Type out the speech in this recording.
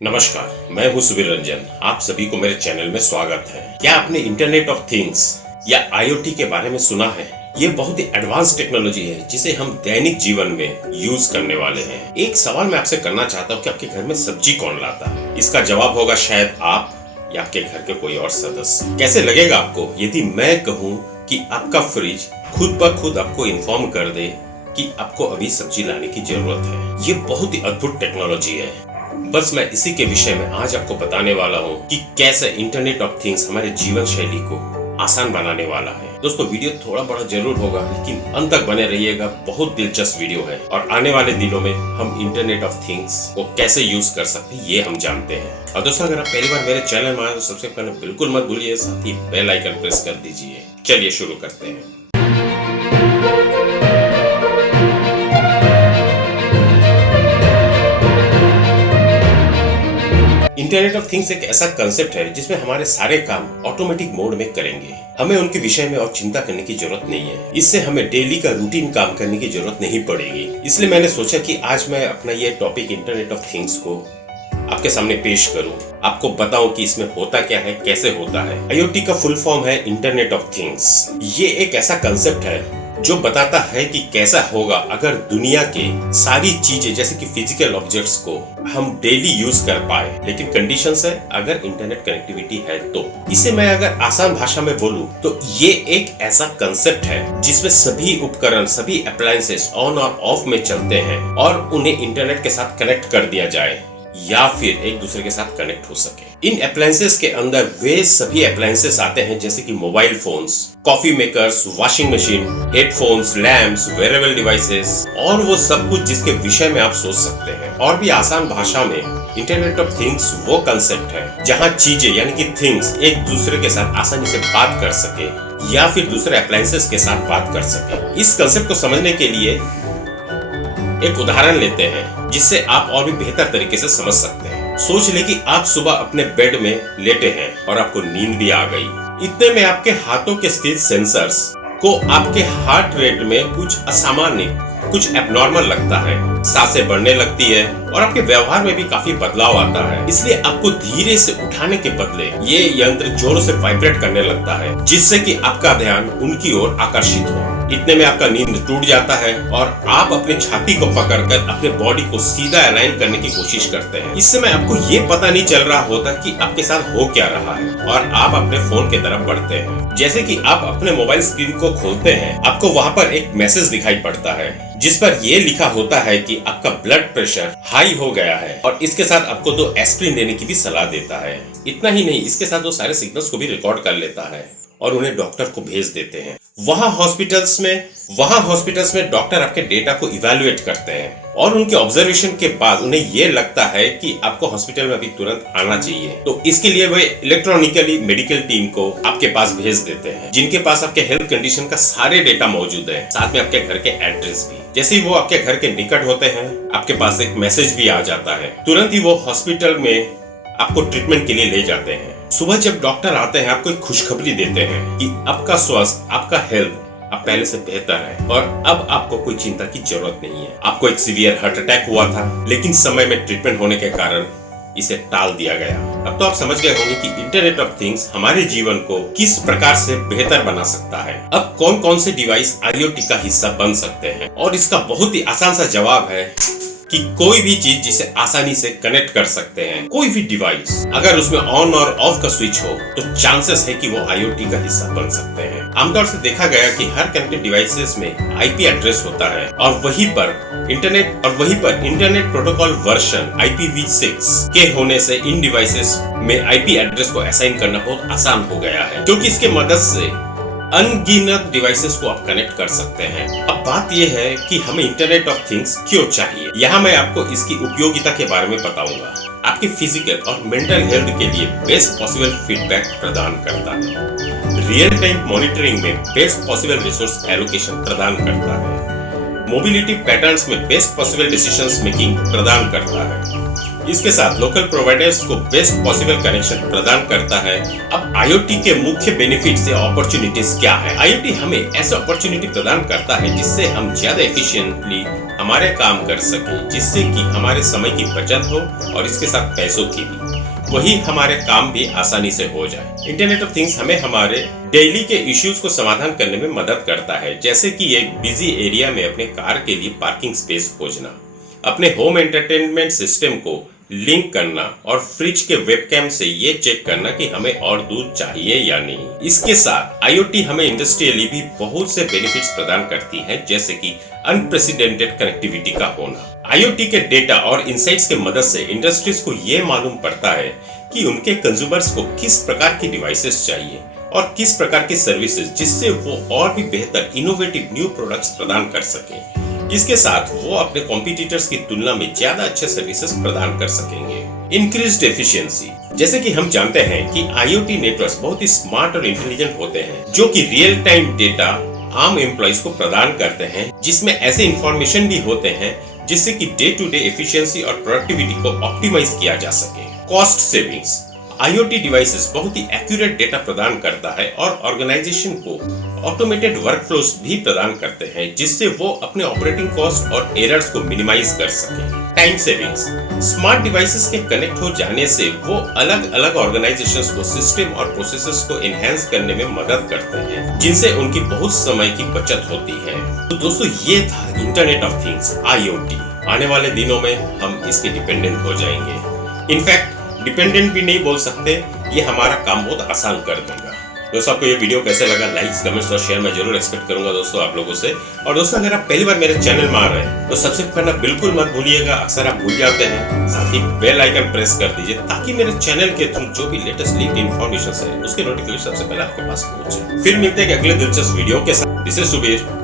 नमस्कार, मैं हूं सुबीर रंजन। आप सभी को मेरे चैनल में स्वागत है। क्या आपने इंटरनेट ऑफ थिंग्स या आईओटी के बारे में सुना है? ये बहुत ही एडवांस टेक्नोलॉजी है जिसे हम दैनिक जीवन में यूज करने वाले हैं। एक सवाल मैं आपसे करना चाहता हूँ कि आपके घर में सब्जी कौन लाता है? इसका जवाब होगा शायद आप या आपके घर के कोई और सदस्य। कैसे लगेगा आपको यदि मैं कहूँ कि आपका फ्रिज खुद ब खुद आपको इन्फॉर्म कर दे कि आपको अभी सब्जी लाने की जरूरत है? ये बहुत ही अद्भुत टेक्नोलॉजी है। बस मैं इसी के विषय में आज आपको बताने वाला हूँ कि कैसे इंटरनेट ऑफ थिंग्स हमारे जीवन शैली को आसान बनाने वाला है। दोस्तों, वीडियो थोड़ा बड़ा जरूर होगा, लेकिन अंत तक बने रहिएगा। बहुत दिलचस्प वीडियो है और आने वाले दिनों में हम इंटरनेट ऑफ थिंग्स को कैसे यूज कर सकते हैं ये हम जानते हैं। और दोस्तों, अगर आप पहली बार मेरे चैनल में आए तो सब्सक्राइब करना बिल्कुल मत भूलिए, साथ ही बेल आइकन प्रेस कर दीजिए। चलिए शुरू करते हैं। इंटरनेट ऑफ थिंग्स एक ऐसा कंसेप्ट है जिसमें हमारे सारे काम ऑटोमेटिक मोड में करेंगे। हमें उनके विषय में और चिंता करने की जरूरत नहीं है। इससे हमें डेली का रूटीन काम करने की जरूरत नहीं पड़ेगी। इसलिए मैंने सोचा कि आज मैं अपना ये टॉपिक इंटरनेट ऑफ थिंग्स को आपके सामने पेश करूं, आपको बताऊं कि इसमें होता क्या है, कैसे होता है। आईओटी का फुल फॉर्म है इंटरनेट ऑफ थिंग्स। ये एक ऐसा कंसेप्ट है जो बताता है कि कैसा होगा अगर दुनिया के सारी चीजें जैसे कि फिजिकल ऑब्जेक्ट्स को हम डेली यूज कर पाए, लेकिन कंडीशंस है अगर इंटरनेट कनेक्टिविटी है तो। इसे मैं अगर आसान भाषा में बोलूं तो ये एक ऐसा कंसेप्ट है जिसमें सभी उपकरण, सभी अप्लायंसेस ऑन और ऑफ में चलते हैं और उन्हें इंटरनेट के साथ कनेक्ट कर दिया जाए या फिर एक दूसरे के साथ कनेक्ट हो सके। इन अप्लायंसेस के अंदर वे सभी अप्लायंसेस आते हैं जैसे कि mobile phones, coffee makers, washing machine, headphones, lamps, wearable devices और वो सब कुछ जिसके विषय में आप सोच सकते हैं। और भी आसान भाषा में इंटरनेट ऑफ थिंग्स वो कंसेप्ट है जहां चीजें यानी कि थिंग्स एक दूसरे के साथ आसानी से बात कर सके या फिर दूसरे अप्लायंसेस के साथ बात कर सके। इस कंसेप्ट को समझने के लिए एक उदाहरण लेते हैं जिससे आप और भी बेहतर तरीके से समझ सकते हैं। सोच ले कि आप सुबह अपने बेड में लेटे हैं और आपको नींद भी आ गई। इतने में आपके हाथों के स्थित सेंसर्स को आपके हार्ट रेट में कुछ असामान्य, कुछ एबनॉर्मल लगता है। सांसें बढ़ने लगती है और आपके व्यवहार में भी काफी बदलाव आता है। इसलिए आपको धीरे से उठाने के बदले ये यंत्र जोरों से वाइब्रेट करने लगता है जिससे कि आपका ध्यान उनकी ओर आकर्षित हो। इतने में आपका नींद टूट जाता है और आप अपने छाती को पकड़कर अपने बॉडी को सीधा अलाइन करने की कोशिश करते हैं। इस समय आपको ये पता नहीं चल रहा होता कि आपके साथ हो क्या रहा है और आप अपने फोन की तरफ बढ़ते हैं। जैसे कि आप अपने मोबाइल स्क्रीन को खोलते हैं, आपको वहाँ पर एक मैसेज दिखाई पड़ता है जिस पर यह लिखा होता है कि आपका ब्लड प्रेशर हाई हो गया है और इसके साथ आपको 2 एस्प्रिन लेने की भी सलाह देता है। इतना ही नहीं, इसके साथ वो सारे सिग्नल्स को भी रिकॉर्ड कर लेता है और उन्हें डॉक्टर को भेज देते हैं। वहाँ हॉस्पिटल्स में डॉक्टर आपके डेटा को इवैल्यूएट करते हैं और उनके ऑब्जर्वेशन के बाद उन्हें ये लगता है कि आपको हॉस्पिटल में अभी तुरंत आना चाहिए। तो इसके लिए वे इलेक्ट्रॉनिकली मेडिकल टीम को आपके पास भेज देते हैं जिनके पास आपके हेल्थ कंडीशन का सारे डेटा मौजूद है, साथ में आपके घर के एड्रेस भी। जैसे ही वो आपके घर के निकट होते हैं, आपके पास एक मैसेज भी आ जाता है। तुरंत ही वो हॉस्पिटल में आपको ट्रीटमेंट के लिए ले जाते हैं। सुबह जब डॉक्टर आते हैं, आपको एक खुशखबरी देते हैं कि आपका स्वास्थ्य, आपका हेल्थ अब पहले से बेहतर है और अब आपको कोई चिंता की जरूरत नहीं है। आपको एक सीवियर हार्ट अटैक हुआ था, लेकिन समय में ट्रीटमेंट होने के कारण इसे टाल दिया गया। अब तो आप समझ गए होंगे कि इंटरनेट ऑफ थिंग्स हमारे जीवन को किस प्रकार से बेहतर बना सकता है। अब कौन कौन से डिवाइस आईओटी का हिस्सा बन सकते हैं, और इसका बहुत ही आसान सा जवाब है कि कोई भी चीज जिसे आसानी से कनेक्ट कर सकते हैं। कोई भी डिवाइस अगर उसमें ऑन और ऑफ का स्विच हो तो चांसेस है कि वो आईओटी का हिस्सा बन सकते हैं। आमतौर से देखा गया कि हर कनेक्टेड डिवाइसेस में आईपी एड्रेस होता है और वहीं पर इंटरनेट प्रोटोकॉल वर्जन IPv6 के होने से इन डिवाइसेस में आईपी एड्रेस को असाइन करना बहुत आसान हो गया है, क्योंकि इसके मदद से अनगिनत डिवाइसेस को आप कनेक्ट कर सकते हैं। अब बात यह है कि हमें इंटरनेट ऑफ थिंग्स क्यों चाहिए। यहाँ मैं आपको इसकी उपयोगिता के बारे में बताऊंगा। आपके फिजिकल और मेंटल हेल्थ के लिए बेस्ट पॉसिबल फीडबैक प्रदान करता है, रियल टाइम मॉनिटरिंग में बेस्ट पॉसिबल रिसोर्स एलोकेशन प्रदान करता है, मोबिलिटी पैटर्न्स में बेस्ट पॉसिबल डिसीजंस मेकिंग प्रदान करता है, इसके साथ लोकल प्रोवाइडर्स को बेस्ट पॉसिबल कनेक्शन प्रदान करता है। अब IoT के मुख्य बेनिफिट्स या अपॉर्चुनिटीज क्या है? IoT हमें ऐसे अपॉर्चुनिटी प्रदान करता है जिससे हम ज्यादा एफिशिएंटली हमारे काम कर सकें, जिससे कि हमारे समय की बचत हो और इसके साथ पैसों की भी, वही हमारे काम भी आसानी से हो जाए। इंटरनेट ऑफ थिंग्स हमें हमारे डेली के इश्यूज को समाधान करने में मदद करता है, जैसे कि एक बिजी एरिया में अपने कार के लिए पार्किंग स्पेस खोजना, अपने होम एंटरटेनमेंट सिस्टम को लिंक करना और फ्रिज के वेबकैम से ये चेक करना कि हमें और दूध चाहिए या नहीं। इसके साथ IoT हमें इंडस्ट्रियली भी बहुत से बेनिफिट्स प्रदान करती है, जैसे कि अनप्रेसिडेंटेड कनेक्टिविटी का होना। IoT के डेटा और इंसाइट्स के मदद से इंडस्ट्रीज को ये मालूम पड़ता है कि उनके कंज्यूमर्स को किस प्रकार की डिवाइसेस चाहिए और किस प्रकार की सर्विसेज, जिससे वो और भी बेहतर इनोवेटिव न्यू प्रोडक्ट्स प्रदान कर सके। इसके साथ वो अपने कॉम्पिटिटर्स की तुलना में ज्यादा अच्छे सर्विसेज प्रदान कर सकेंगे। इंक्रीज्ड एफिशिएंसी, जैसे कि हम जानते हैं कि IoT नेटवर्क्स बहुत ही स्मार्ट और इंटेलिजेंट होते हैं, जो कि रियल टाइम डेटा आम एम्प्लॉइज को प्रदान करते हैं, जिसमें ऐसे इंफॉर्मेशन भी होते हैं जिससे कि डे टू डे एफिशिएंसी और प्रोडक्टिविटी को ऑप्टिमाइज किया जा सके। कॉस्ट सेविंग्स, IoT डिवाइसेस बहुत ही एक्यूरेट डेटा प्रदान करता है और ऑर्गेनाइजेशन को ऑटोमेटेड वर्कफ्लोस भी प्रदान करते हैं, जिससे वो अपने ऑपरेटिंग कॉस्ट और एरर्स को मिनिमाइज कर सके। टाइम सेविंग्स, स्मार्ट डिवाइसेस के कनेक्ट हो जाने से वो अलग अलग ऑर्गेनाइजेशंस को सिस्टम और प्रोसेसेस को एनहांस करने में मदद करते हैं, जिनसे उनकी बहुत समय की बचत होती है। तो दोस्तों, ये था इंटरनेट ऑफ थिंग्स IoT। आने वाले दिनों में हम इसके डिपेंडेंट हो जाएंगे। इनफैक्ट डिपेंडेंट भी नहीं बोल सकते, ये हमारा काम बहुत आसान कर देगा। दोस्तों, आपको ये वीडियो कैसे लगा? लाइक्स, कमेंट्स और शेयर मैं जरूर एक्सपेक्ट करूंगा दोस्तों आप लोगों से। और दोस्तों, अगर आप पहली बार मेरे चैनल में आ रहे हैं तो सब्सक्राइब करना बिल्कुल मत भूलिएगा, अक्सर आप भूल जाते हैं। साथ ही बेल आइकन प्रेस कर दीजिए ताकि मेरे चैनल के थ्रू जो भी लेटेस्ट लीक इन्फॉर्मेशन है उसके नोटिफिकेशन सबसे पहले आपके पास पहुंचे। फिर मिलते हैं अगले दिलचस्प वीडियो के साथ। This is Subir.